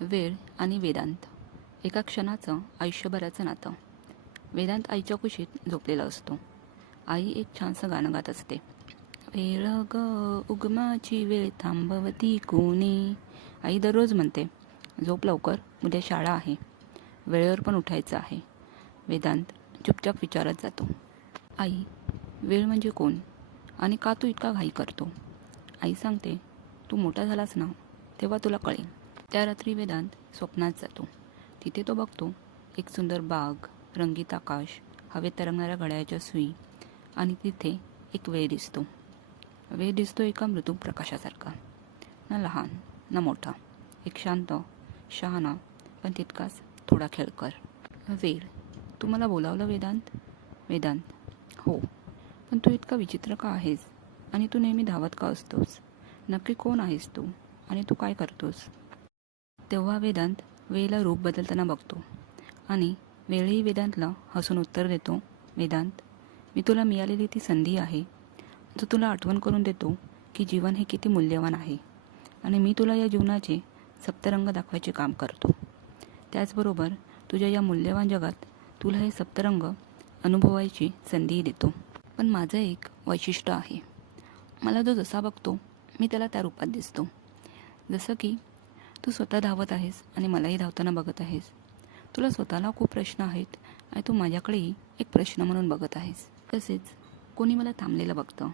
वेळ आणि वेदांत, एका क्षणाचं आयुष्यभराचं नातं. वेदांत आईच्या कुशीत झोपलेला असतो. आई एक छानसं गाणं गात असते. वेळ ग उगमाची वेळ थांबवती कोणी. आई दररोज म्हणते, झोप लवकर, उद्या शाळा आहे, वेळेवर पण उठायचं आहे. वेदांत चुपचाप विचारत जातो, आई, वेळ म्हणजे कोण आणि का तू इतका घाई करतो? आई सांगते, तू मोठा झालास ना, तेव्हा तुला कळेल. त्या रात्री वेदांत स्वप्नात जातो. तिथे तो बघतो एक सुंदर बाग, रंगीत आकाश, हवेत तरंगणाऱ्या घड्याळाच्या सुई आणि तिथे एक वेळ दिसतो. वेळ दिसतो एका मृदू प्रकाशासारखा, ना लहान ना मोठा, एक शांत, शहाणा, पण तितकाच थोडा खेळकर. वेळ, तू मला बोलावलं वेदांत? वेदांत, हो, पण तू इतका विचित्र का आहेस आणि तू नेहमी धावत का असतोस? नक्की कोण आहेस तू आणि तू काय करतोस? तेव्हा वेदांत वेळेला रूप बदलताना बघतो आणि वेळही वेदांतला हसून उत्तर देतो, वेदांत, मी तुला मिळालेली ती संधी आहे जो तुला आठवण करून देतो की जीवन हे किती मूल्यवान आहे आणि मी तुला या जीवनाचे सप्तरंग दाखवायचे काम करतो. त्याचबरोबर तुझ्या या मूल्यवान जगात तुला हे सप्तरंग अनुभवायची संधीही देतो. पण माझं एक वैशिष्ट्य आहे, मला जो जसा बघतो मी त्याला त्या रूपात दिसतो. जसं की तू स्वतः धावत आहेस आणि मलाही धावताना बघत आहेस. तुला स्वतःला खूप प्रश्न आहेत आणि तू माझ्याकडेही एक प्रश्न म्हणून बघत आहेस. तसेच कोणी मला थांबलेलं बघतं,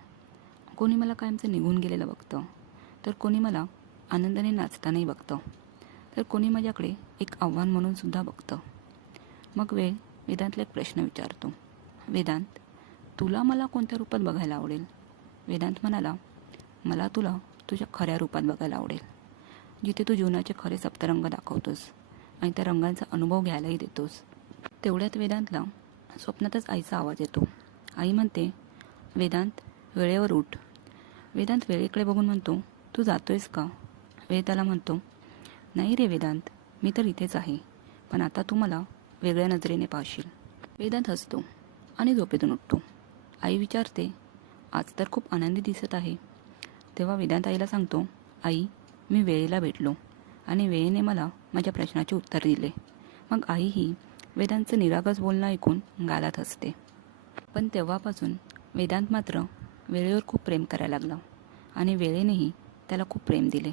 कोणी मला कायमचं निघून गेलेलं बघतं, तर कोणी मला आनंदाने नाचतानाही बघतं, तर कोणी माझ्याकडे एक आव्हान म्हणून सुद्धा बघतं. मग वेळ वेदांतला एक प्रश्न विचारतो, वेदांत, तुला मला कोणत्या रूपात बघायला आवडेल? वेदांत म्हणाला, मला तुला तुझ्या खऱ्या रूपात बघायला आवडेल, जिथे तू जीवनाचे खरे सप्तरंग दाखवतोस आणि त्या रंगांचा अनुभव घ्यायलाही देतोस. तेवढ्यात वेदांतला स्वप्नातच आईचा आवाज येतो. आई म्हणते, वेदांत, वेळेवर उठ. वेदांत वेळेकडे बघून म्हणतो, तू जातोयस का? वेळ त्याला म्हणतो, नाही रे वेदांत, मी तर इथेच आहे, पण आता तू मला वेगळ्या नजरेने पाहशील. वेदांत हसतो आणि झोपेतून उठतो. आई विचारते, आज तर खूप आनंदी दिसत आहे. तेव्हा वेदांत आईला सांगतो, आई, मी वेळेला भेटलो आणि वेळेने मला माझ्या प्रश्नाचे उत्तर दिले. मग आईही वेदांतचं निरागस बोलणं ऐकून गालात हसते. पण तेव्हापासून वेदांत मात्र वेळेवर खूप प्रेम करायला लागला आणि वेळेनेही त्याला खूप प्रेम दिले.